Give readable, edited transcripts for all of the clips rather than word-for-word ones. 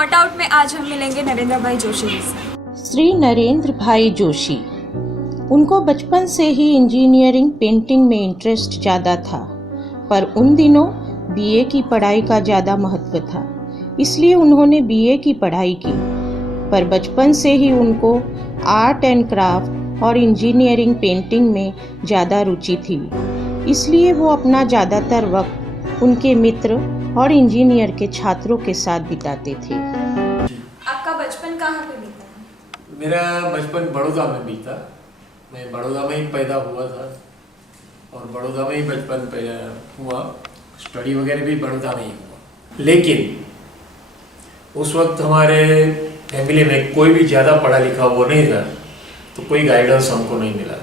Not out में आज हम मिलेंगे नरेंद्र भाई जोशी से। श्री नरेंद्र भाई जोशी, उनको बचपन से ही इंजीनियरिंग पेंटिंग में इंटरेस्ट ज़्यादा था, पर उन दिनों बीए की पढ़ाई का ज़्यादा महत्व था, इसलिए उन्होंने बीए की पढ़ाई की। पर बचपन से ही उनको आर्ट एंड क्राफ्ट और इंजीनियरिंग पेंटिंग में ज़्यादा रुचि थी, इसलिए वो अपना ज़्यादातर वक्त उनके मित्र और इंजीनियर के छात्रों के साथ बिताते थे। आपका बचपन कहाँ पे बीता? मेरा बचपन बड़ौदा में बीता। मैं बड़ौदा में ही पैदा हुआ था और बड़ौदा में ही बचपन पैदा हुआ। स्टडी वगैरह भी बड़ौदा में ही हुआ। लेकिन उस वक्त हमारे फैमिली में कोई भी ज़्यादा पढ़ा लिखा वो नहीं था, तो कोई गाइडेंस हमको नहीं मिला।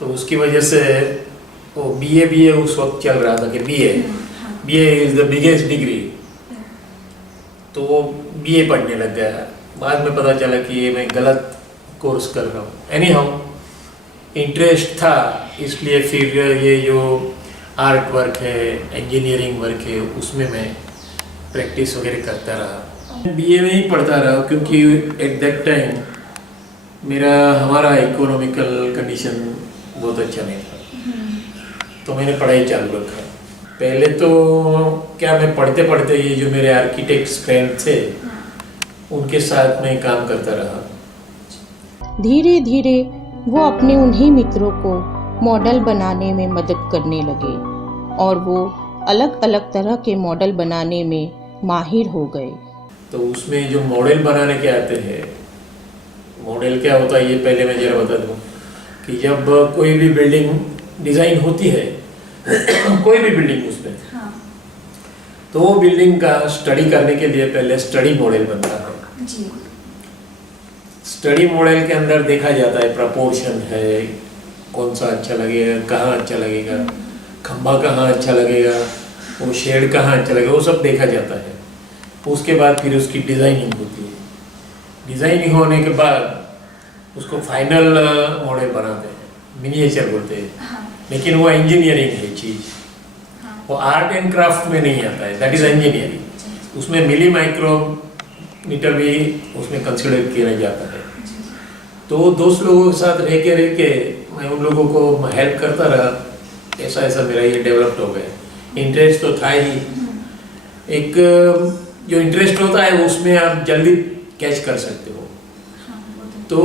तो उसकी वजह से वो बीए उस वक्त चल रहा था कि BA is the biggest degree, तो वो बीए पढ़ने लग गया। बाद में पता चला कि ये मैं गलत कोर्स कर रहा हूँ। एनी हाउ इंटरेस्ट था, इसलिए फिर ये जो आर्ट वर्क है, इंजीनियरिंग वर्क है, उसमें मैं प्रैक्टिस वगैरह करता रहा। बीए में ही पढ़ता रहा क्योंकि एट दैट टाइम हमारा इकोनॉमिकल कंडीशन बहुत अच्छा नहीं था, तो मैंने पढ़ाई चालू रखा। पहले तो क्या, मैं पढ़ते पढ़ते ये जो मेरे आर्किटेक्ट्स फ्रेंड थे उनके साथ मैं काम करता रहा। धीरे धीरे वो अपने उन्हीं मित्रों को मॉडल बनाने में मदद करने लगे और वो अलग अलग तरह के मॉडल बनाने में माहिर हो गए। तो उसमें जो मॉडल बनाने के आते हैं, मॉडल क्या होता है ये पहले मैं जरा बता दूँ कि जब कोई भी बिल्डिंग डिज़ाइन होती है कोई भी बिल्डिंग उसमें, हाँ। तो वो बिल्डिंग का स्टडी करने के लिए पहले स्टडी मॉडल बनता है जी। स्टडी मॉडल के अंदर देखा जाता है प्रपोर्शन है, कौन सा अच्छा लगेगा, कहाँ अच्छा लगेगा, खंभा कहाँ अच्छा लगेगा, वो शेड कहाँ अच्छा लगेगा, वो सब देखा जाता है। उसके बाद फिर उसकी डिज़ाइनिंग होती है। डिज़ाइनिंग होने के बाद उसको फाइनल मॉडल बनाते हैं, मिनिएचर बोलते हैं। हाँ। लेकिन वो इंजीनियरिंग है चीज़, हाँ। वो आर्ट एंड क्राफ्ट में नहीं आता है, दैट इज़ इंजीनियरिंग। उसमें मिली माइक्रोमीटर भी उसमें कंसिडर किया जाता है। तो दोस्त लोगों के साथ रह के मैं उन लोगों को हेल्प करता रहा। ऐसा मेरा ये डेवलप्ड हो गया। इंटरेस्ट तो था ही, एक जो इंटरेस्ट होता है उसमें आप जल्दी कैच कर सकते हो। तो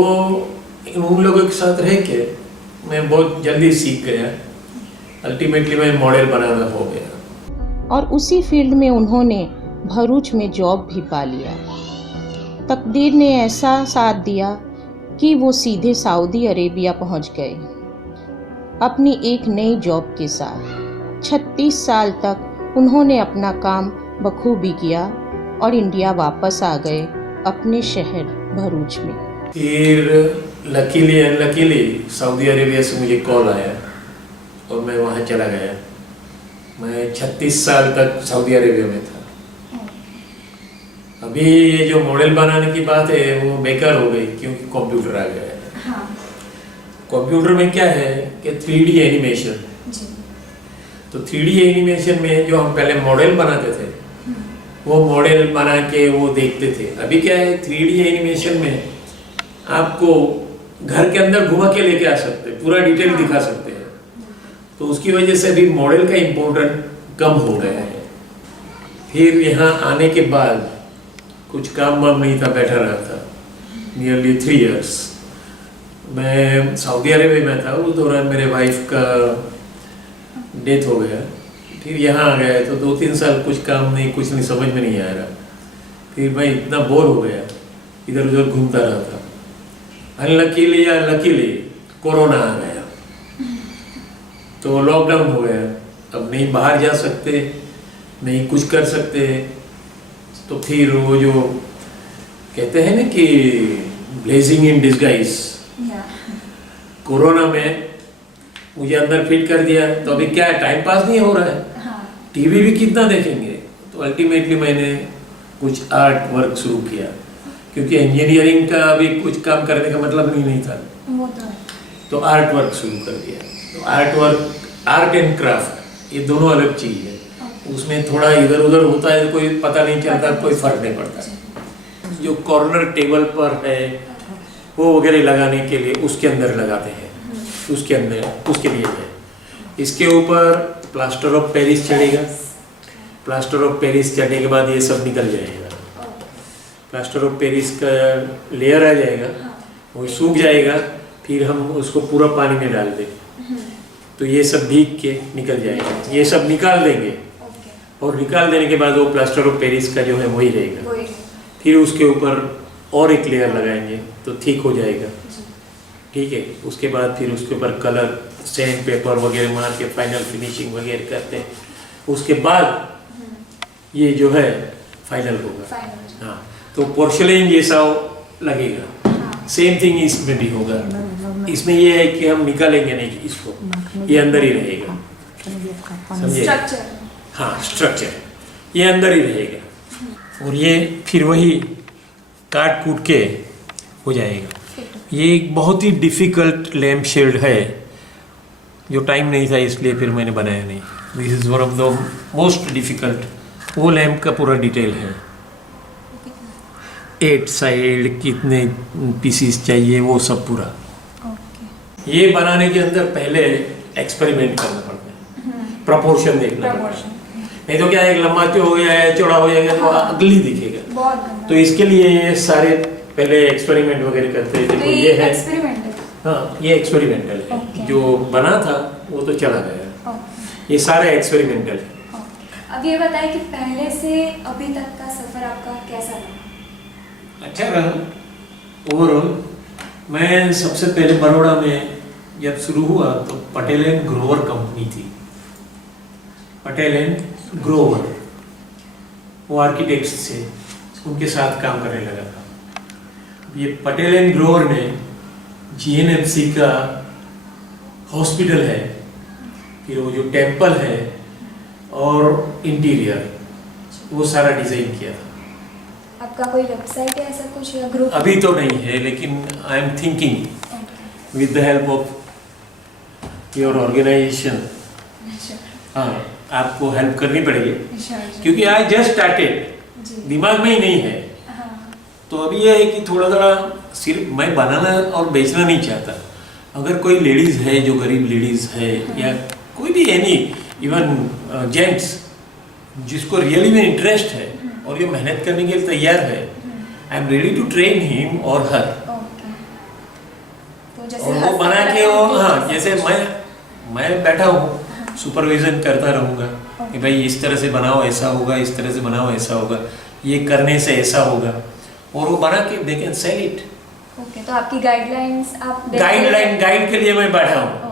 उन लोगों के साथ रह के मैं बहुत जल्दी सीख गया। अल्टीमेटली मैं मॉडल बनाना हो गया। और उसी फील्ड में उन्होंने भरूच में जॉब भी पा लिया। तकदीर ने ऐसा साथ दिया कि वो सीधे सऊदी अरेबिया पहुंच गए अपनी एक नई जॉब के साथ। 36 साल तक उन्होंने अपना काम बखूबी किया और इंडिया वापस आ गए अपने शहर भरूच में। फिर लकीली अनलकीली सऊदी अरेबिया से मुझे कॉल आया और मैं वहाँ चला गया। मैं 36 साल तक सऊदी अरेबिया में था। अभी ये जो मॉडल बनाने की बात है वो बेकार हो गई क्योंकि कंप्यूटर आ गया है। हाँ। कंप्यूटर में क्या है कि 3D एनिमेशन। तो 3D एनिमेशन में जो हम पहले मॉडल बनाते थे वो मॉडल बना के वो देखते थे। अभी क्या है, 3D एनिमेशन में आपको घर के अंदर घुमा के लेके आ सकते, पूरा डिटेल दिखा सकते हैं। तो उसकी वजह से भी मॉडल का इम्पोर्टेंट कम हो गया है। फिर यहाँ आने के बाद कुछ काम वाम नहीं था, बैठा रहा था नियरली 3 इयर्स। मैं सऊदी अरेबिया में था, उस दौरान मेरे वाइफ का डेथ हो गया। फिर यहाँ आ गया तो 2-3 साल कुछ काम नहीं, कुछ नहीं, समझ में नहीं आ रहा। फिर मैं इतना बोर हो गया, इधर उधर घूमता रहा था। अनलकीली या लकीली कोरोना आ गया, तो लॉकडाउन हो गया। अब नहीं बाहर जा सकते, नहीं कुछ कर सकते। तो फिर वो जो कहते हैं ना कि ब्लेसिंग इन डिस्गाइज, कोरोना में मुझे अंदर फिट कर दिया। तो अभी क्या है, टाइम पास नहीं हो रहा है। हाँ। टीवी भी कितना देखेंगे। तो अल्टीमेटली मैंने कुछ आर्ट वर्क शुरू किया क्योंकि इंजीनियरिंग का अभी कुछ काम करने का मतलब नहीं था। तो आर्ट वर्क शुरू कर दिया। तो art work, art and craft, ये दोनों अलग चीज़ है। उसमें थोड़ा इधर उधर होता है, कोई पता नहीं चलता, कोई फर्क नहीं पड़ता। जो कॉर्नर टेबल पर है वो वगैरह लगाने के लिए उसके अंदर लगाते हैं, उसके अंदर उसके लिए है। इसके ऊपर प्लास्टर ऑफ पेरिस चढ़ेगा। प्लास्टर ऑफ पेरिस चढ़ने के बाद ये सब निकल जाएगा। प्लास्टर ऑफ पेरिस का लेयर आ जाएगा, वो सूख जाएगा, फिर हम उसको पूरा पानी में डाल देंगे तो ये सब भीग के निकल जाएगा। ये सब निकाल देंगे और निकाल देने के बाद वो प्लास्टर ऑफ पेरिस का जो है वही रहेगा। फिर उसके ऊपर और एक लेयर लगाएंगे तो ठीक हो जाएगा। ठीक है, उसके बाद फिर उसके ऊपर कलर सैंड पेपर वगैरह मार के फाइनल फिनिशिंग वगैरह करते हैं। उसके बाद ये जो है फाइनल होगा। हाँ, तो पोर्सलेन जैसा लगेगा। सेम थिंग इसमें भी होगा। इसमें ये है कि हम निकालेंगे नहीं इसको, ये अंदर ही रहेगा। समझे? स्ट्रक्चर। हाँ, स्ट्रक्चर ये अंदर ही रहेगा और ये फिर वही काट कूट के हो जाएगा। ये एक बहुत ही डिफ़िकल्ट लैम्प शेड है, जो टाइम नहीं था इसलिए फिर मैंने बनाया नहीं। This is one of the most difficult. वो लैम्प का पूरा डिटेल है, 8 साइड कितने पीसीस चाहिए वो सब पूरा। ये बनाने के अंदर पहले एक्सपेरिमेंट करना पड़ता है, प्रपोर्शन देखना पड़ता है। नहीं तो क्या, एक लंबा हो गया है, चौड़ा हो जाएगा तो अगली दिखेगा। तो इसके लिए ये सारे पहले एक्सपेरिमेंट वगैरह करते हैं। देखो ये है, हाँ ये एक्सपेरिमेंटल है। जो बना था वो तो चला गया, ये सारे एक्सपेरिमेंटल है। अब ये बताएं कि पहले से अभी तक का सफर आपका कैसा रहा? अच्छा रहा ओवरऑल। मैं सबसे पहले बड़ौदा में जब शुरू हुआ तो पटेल एंड ग्रोवर कंपनी थी। पटेल एंड ग्रोवर, वो आर्किटेक्ट्स थे, उनके साथ काम करने लगा था। ये पटेल एंड ग्रोवर ने जीएनएमसी का हॉस्पिटल है, फिर वो जो टेम्पल है और इंटीरियर, वो सारा डिजाइन किया था। आपका कोई वेबसाइट है ऐसा कुछ या ग्रुप? अभी तो नहीं है, लेकिन I am thinking with the help of your organisation. हाँ, आपको हेल्प करनी पड़ेगी क्योंकि आई जस्ट स्टार्टेड, दिमाग में ही नहीं है। तो अभी यह है कि थोड़ा थोड़ा सिर्फ मैं बनाना और बेचना नहीं चाहता। अगर कोई लेडीज है जो गरीब लेडीज है या कोई भी एनी इवन जेंट्स जिसको रियली में इंटरेस्ट है और ये मेहनत करने के लिए तैयार है, I am ready to train him और हर। और वो बना के वो, हाँ जैसे मैं बैठा हूँ सुपरविजन करता रहूँगा कि भाई इस तरह से बनाओ ऐसा होगा, इस तरह से बनाओ ऐसा होगा, ये करने से ऐसा होगा, और वो बना के they can sell it. Okay, तो आपकी गाइडलाइंस आप गाइड के लिए मैं बैठा हूँ।